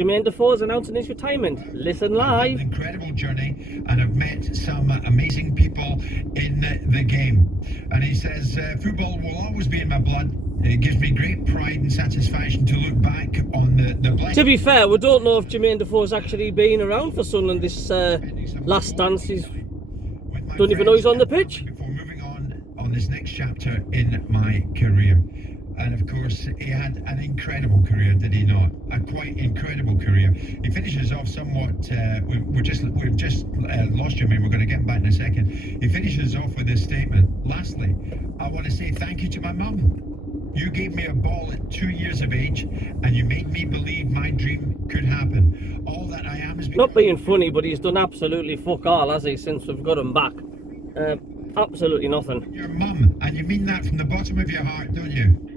Jermaine Defoe is announcing his retirement. Listen live. I've had an incredible journey and I've met some amazing people in the game. And he says, football will always be in my blood. It gives me great pride and satisfaction to look back on the blessing. To be fair, we don't know if Jermaine Defoe's actually been around for Sunderland this last dance. He's don't even know he's on the pitch. Before moving on this next chapter in my career. And of course, he had an incredible career, did he not? A quite incredible career. He finishes off somewhat. We've just lost you, mate. We're going to get him back in a second. He finishes off with this statement. Lastly, I want to say thank you to my mum. You gave me a ball at 2 years of age, and you made me believe my dream could happen. All that I am is because... Not being funny, but he's done absolutely fuck all, has he, since we've got him back? Absolutely nothing. Your mum, and you mean that from the bottom of your heart, don't you?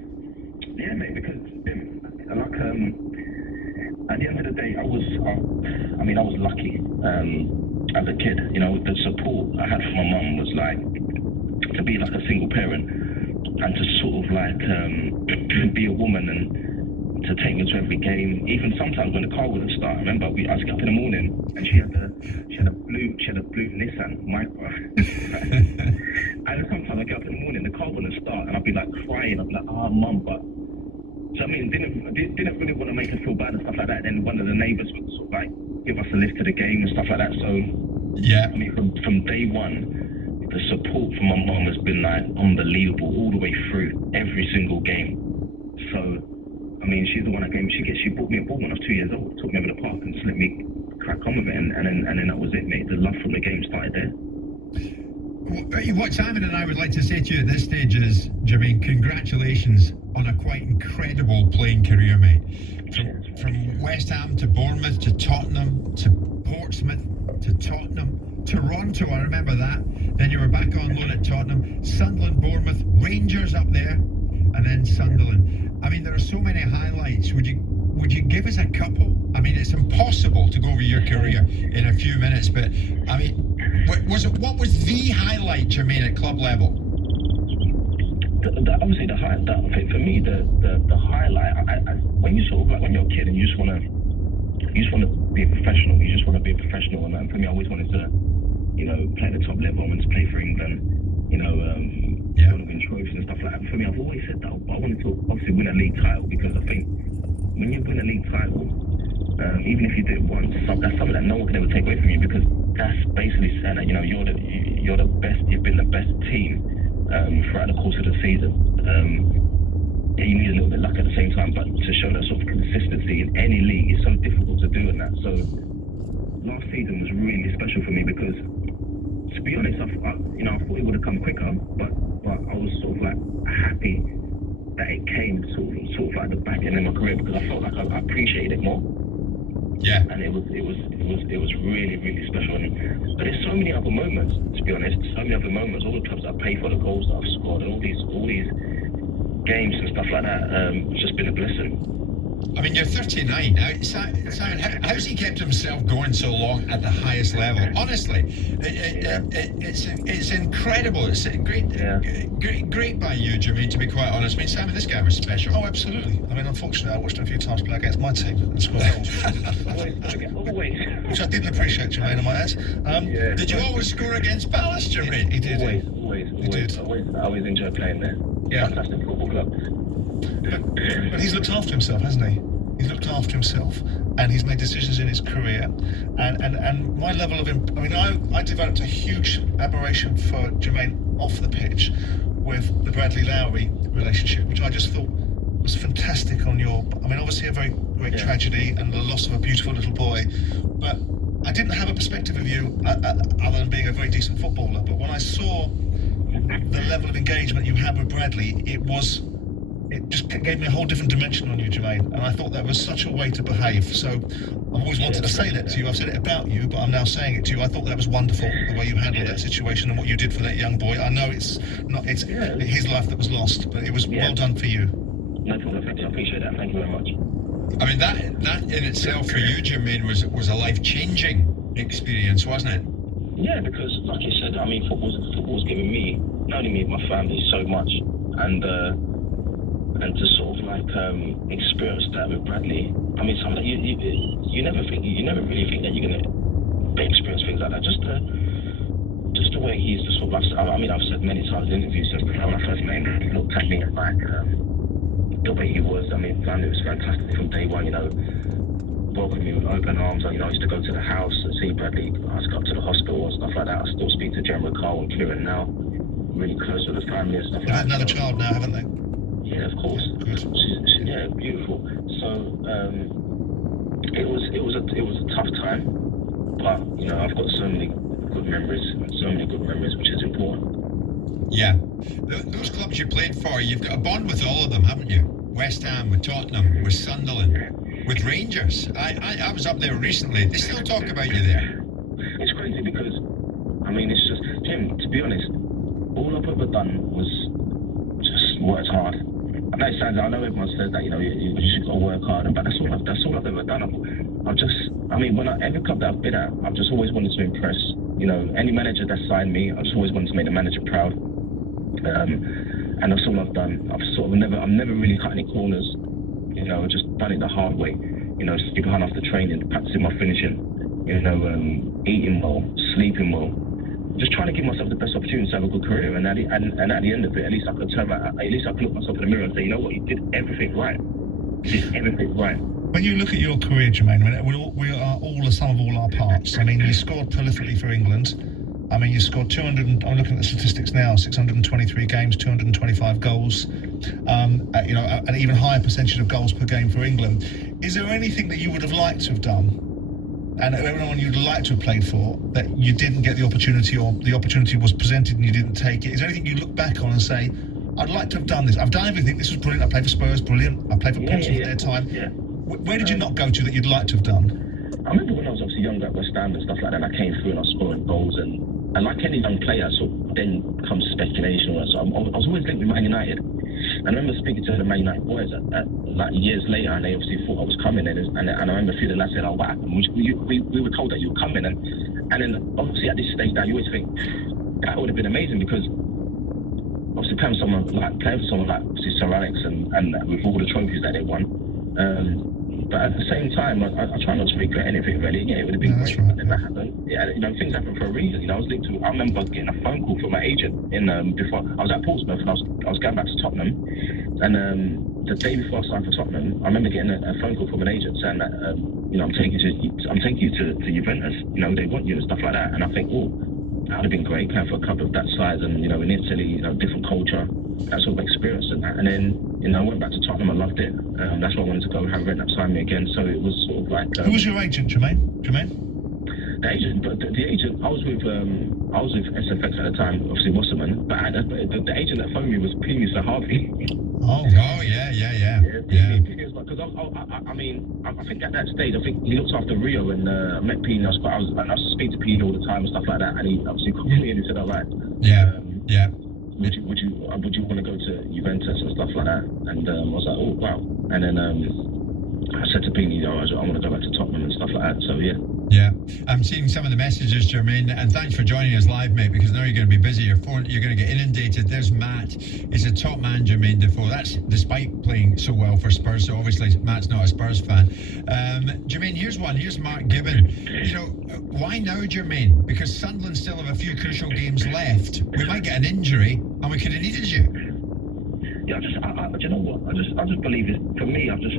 Yeah, mate, because like at the end of the day, I was lucky as a kid. You know, the support I had from my mum was like to be like a single parent and to sort of like be a woman and to take me to every game. Even sometimes when the car wouldn't start, I remember I was up in the morning and she had a blue Nissan Micra. And sometimes I get up in the morning, the car wouldn't start, and I'd be like crying. I'd be like, "Oh, mum," but. So I mean, didn't really want to make her feel bad and stuff like that. Then one of the neighbours would sort of like give us a lift to the game and stuff like that. So yeah, I mean, from day one, the support from my mum has been like unbelievable all the way through every single game. So I mean, she's the one that gave me. She bought me a ball when I was 2 years old, took me over the park and just let me crack on with it, and then that was it, mate. The love from the game started there. What Simon and I would like to say to you at this stage is, Jermaine, congratulations on a quite incredible playing career, mate. From West Ham to Bournemouth to Tottenham to Portsmouth to Tottenham, Toronto, I remember that. Then you were back on loan at Tottenham, Sunderland, Bournemouth, Rangers up there, and then Sunderland. I mean, there are so many highlights. Would you give us a couple? I mean, it's impossible to go over your career in a few minutes, but I mean, what was the highlight, Jermaine, at club level? Obviously, for me, the highlight. When you sort of like when you're a kid and you just want to be a professional. You just want to be a professional, and for me, I always wanted to, play at the top level. I wanted to play for England. I want to win trophies and stuff like that. For me, I've always said that I wanted to obviously win a league title, because I think when you win a league title, even if you do it once, that's something that no one can ever take away from you, because that's basically saying that you're the best. You've been the best team throughout the course of the season. You need a little bit of luck at the same time, but to show that sort of consistency in any league is so difficult to do in that. So last season was really special for me because, to be honest, I thought it would have come quicker, but I was sort of like happy that it came sort of at the back end of my career, because I felt like I appreciated it more. Yeah. And it was really, really special. But there's so many other moments, to be honest. So many other moments. All the clubs that I played for, the goals that I've scored, and all these games and stuff like that. It's just been a blessing. I mean, you're 39 now. Simon, how's he kept himself going so long at the highest level? Honestly, it's incredible. It's great by you, Jermaine, to be quite honest. I mean, Simon, this guy was special. Oh, absolutely. I mean, unfortunately, I watched him a few times play against my team and score goals. Always. Which I didn't appreciate, Jermaine, I might add. Did you always score against Palace, Jermaine? He did. Always. He did. I always enjoy playing there. Yeah. Fantastic football club. But he's looked after himself, hasn't he? He's looked after himself, and he's made decisions in his career. And my level of... I developed a huge admiration for Jermaine off the pitch with the Bradley Lowry relationship, which I just thought was fantastic on your... obviously a very great tragedy and the loss of a beautiful little boy, but I didn't have a perspective of you other than being a very decent footballer. But when I saw the level of engagement you had with Bradley, it just gave me a whole different dimension on you, Jermaine, and I thought that was such a way to behave. So I've always wanted to say that to you. I've said it about you, but I'm now saying it to you. I thought that was wonderful, the way you handled that situation and what you did for that young boy. I know it's his life that was lost, but it was well done for you. No problem, I appreciate that. Thank you very much. I mean, that in itself for you, Jermaine, was a life-changing experience, wasn't it? Yeah, because like you said, football's given me, not only me, my family, so much, and and to sort of like experience that with Bradley. I mean, something that you never really think that you're gonna experience things like that. Just the way he is, the sort of like, I mean, I've said many times in interviews that when I first met him, he looked at me like the way he was. I mean, family was fantastic from day one. You know, welcomed me with open arms. You know, I used to go to the house and see Bradley. I used to go to the hospital and stuff like that. I still speak to General Carl and Kieran now. Really close with the family and stuff like that. Another child now, haven't they? Yeah, of course. Yeah, beautiful. So it was a tough time, but you know, I've got so many good memories, which is important. Yeah. Those clubs you played for, you've got a bond with all of them, haven't you? West Ham, with Tottenham, with Sunderland, with Rangers. I was up there recently. They still talk about you there. It's crazy because, I mean, it's just, Jim, to be honest, all I've ever done was just worked hard. I know it sounds, I know everyone says that, you know, you should go work hard, but that's all I've ever done. Every club that I've been at, I've just always wanted to impress. You know, any manager that signed me, I've just always wanted to make the manager proud. And that's all I've done. I've never really cut any corners. You know, just done it the hard way. You know, sleeping hard after training, practicing my finishing. You know, eating well, sleeping well. Just trying to give myself the best opportunity to have a good career, and at the end of it, at least I could look myself in the mirror and say, you know what, you did everything right. You did everything right. When you look at your career, Jermaine, I mean, we are all the sum of all our parts. I mean, you scored prolifically for England. I mean, you scored 200. I'm looking at the statistics now: 623 games, 225 goals. You know, an even higher percentage of goals per game for England. Is there anything that you would have liked to have done, and everyone you'd like to have played for, that you didn't get the opportunity, or the opportunity was presented and you didn't take it? Is there anything you look back on and say, I'd like to have done this? I've done everything. This was brilliant. I played for Spurs, brilliant. I played for Portsmouth at their time. Yeah. Where did you not go to that you'd like to have done? I remember when I was obviously younger at West Ham and stuff like that, and I came through and I was scoring goals, and like any young player, so then comes speculation. So I was always linked with Man United. And I remember speaking to the Man United boys at like years later, and they obviously thought I was coming, and I remember a few of the lads said, "Oh, what happened? We were told that you were coming," and then obviously at this stage now, you always think that would have been amazing, because obviously playing for someone like obviously Sir Alex and with all the trophies that they won. But at the same time, I try not to regret anything really. Yeah, it would have been great, right. but then that happened. Yeah, you know, things happen for a reason. You know, I remember getting a phone call from my agent before I was at Portsmouth, and I was going back to Tottenham, and the day before I signed for Tottenham, I remember getting a phone call from an agent saying that you know, I'm taking you to Juventus. You know, they want you and stuff like that. And I think, oh, that would have been great playing for a club of that size, and you know, in Italy, you know, different culture, that sort of experience and that. And then, you know, I went back to Tottenham. I loved it. That's why I wanted to go. Have Redknapp sign me again. So it was sort of like. Who was your agent, Jermaine? The agent, but the agent, I was with SFX at the time, obviously Wasserman. But the agent that phoned me was Pini Sahavi. Oh yeah. Because I mean, I think at that stage, I think he looked after Rio, and I met Pini. I was speaking to Pini all the time and stuff like that, and he obviously called me and he said, "All right, Yeah. would you want to go to Juventus and stuff like that?" And I was like, "Oh wow!" And then I said to Pini, "I want to go back to Tottenham and stuff like that." So yeah. Yeah, I'm seeing some of the messages, Jermaine, and thanks for joining us live, mate, because now you're going to be busy. You're going to get inundated. There's Matt. He's a top man, Jermaine Defoe. That's despite playing so well for Spurs, so obviously Matt's not a Spurs fan. Jermaine, here's one. Here's Mark Gibbon. You know, why now, Jermaine? Because Sunderland still have a few crucial games left. We might get an injury, and we could have needed you. Yeah, you know what? I just believe it. For me, I just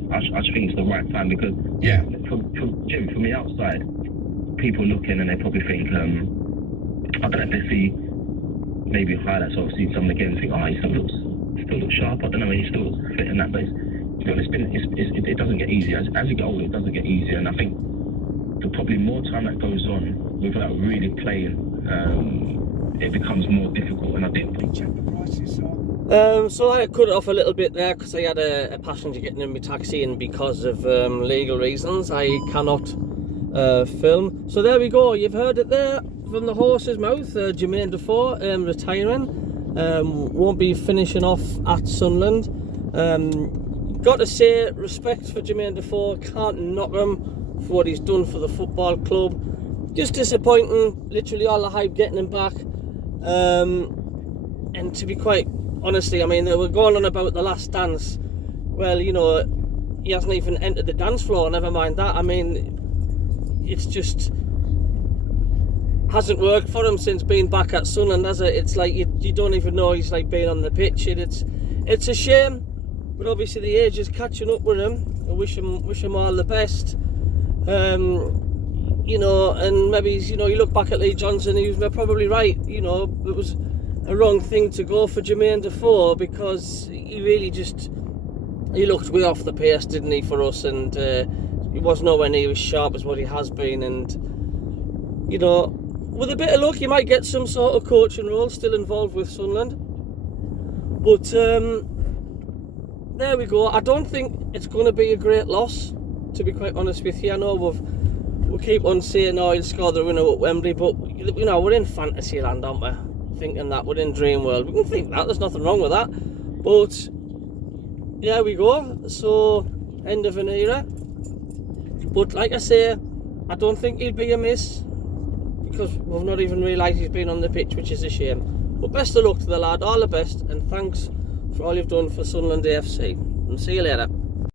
think it's the right time, because Jim, from the outside, people looking and they probably think, I don't know if they see maybe highlights or see some of the games and think, oh, he still looks sharp. I don't know, he still looks fit in that, but it doesn't get easier. As you get older, it doesn't get easier, and I think the probably more time that goes on without really playing, it becomes more difficult. And I think check the prices. So I cut it off a little bit there because I had a passenger getting in my taxi, and because of legal reasons I cannot film. So there we go, you've heard it there from the horse's mouth. Jermaine Defoe retiring, won't be finishing off at Sunderland. Got to say, respect for Jermaine Defoe, can't knock him for what he's done for the football club. Just disappointing, literally all the hype getting him back, and to be quite honestly, I mean, they were going on about the last dance well, you know, he hasn't even entered the dance floor, never mind that. I mean, it's just hasn't worked for him since being back at Sunderland, has it? It's like you don't even know he's like being on the pitch. It's a shame, but obviously the age is catching up with him. I wish him all the best. You know, and maybe, you know, you look back at Lee Johnson, he was probably right. You know, it was a wrong thing to go for Jermaine Defoe, because he really he looked way off the pace, didn't he, for us, and he was nowhere near as sharp as what he has been. And, you know, with a bit of luck, you might get some sort of coaching role still involved with Sunderland. But there we go. I don't think it's going to be a great loss, to be quite honest with you. I know we keep on saying, oh, he'll score the winner at Wembley, but, you know, we're in fantasy land, aren't we? Thinking that we're in dream world. We can think that, there's nothing wrong with that. But there we go. So, end of an era. But like I say, I don't think he'll be a miss, because we've not even realised he's been on the pitch, which is a shame. But best of luck to the lad, all the best, and thanks for all you've done for Sunderland AFC. And see you later.